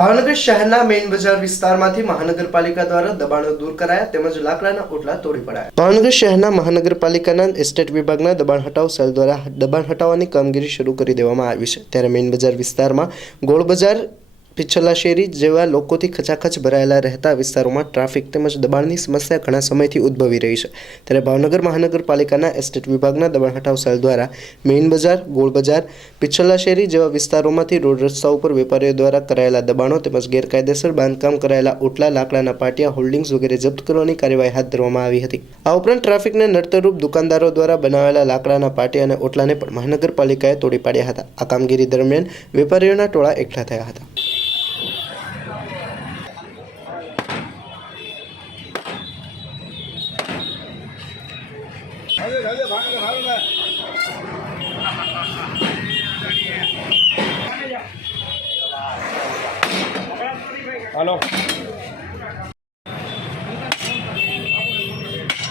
ભાવનગર શહેરના મેઇન બજાર વિસ્તારમાંથી મહાનગરપાલિકા દ્વારા દબાણો દૂર કરાયા તેમજ લાકડાના ઓટલા તોડી પડાયા। ભાવનગર શહેરના મહાનગરપાલિકાના એસ્ટેટ વિભાગના દબાણ હટાવ સેલ દ્વારા દબાણ હટાવવાની કામગીરી શરૂ કરી દેવામાં આવી છે। ત્યારે મેઇન બજાર વિસ્તારમાં ગોળ બજાર, પિછલા શેરી જેવા લોકોથી ખચાખચ ભરાયેલા રહેતા વિસ્તારોમાં ટ્રાફિક તેમજ દબાણની સમસ્યા ઘણા સમયથી ઉદ્ભવી રહી છે। ત્યારે ભાવનગર મહાનગરપાલિકાના એસ્ટેટ વિભાગના દબાણ હટાવ સેલ દ્વારા મેઇન બજાર, ગોળ બજાર, પિછલા શેરી જેવા વિસ્તારોમાંથી રોડ રસ્તા ઉપર વેપારીઓ દ્વારા કરાયેલા દબાણો તેમજ ગેરકાયદેસર બાંધકામ કરાયેલા ઓટલા, લાકડાના પાટિયા, હોલ્ડિંગ્સ વગેરે જપ્ત કરવાની કાર્યવાહી હાથ ધરવામાં આવી હતી। આ ઉપરાંત ટ્રાફિકને નડતરરૂપ દુકાનદારો દ્વારા બનાવેલા લાકડાના પાટિયા અને ઓટલાને પણ મહાનગરપાલિકાએ તોડી પાડ્યા હતા। આ કામગીરી દરમિયાન વેપારીઓના ટોળા એકઠા થયા હતા। हेलो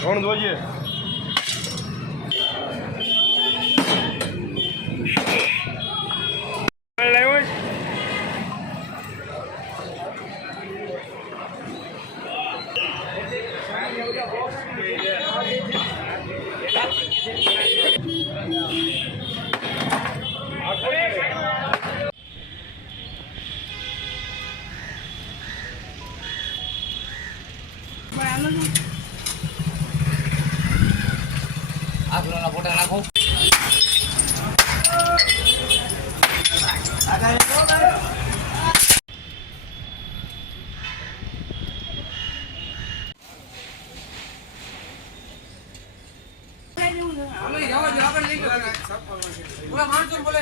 कौन જોઈએ આ ફોટો નાખો। માણસો બોલે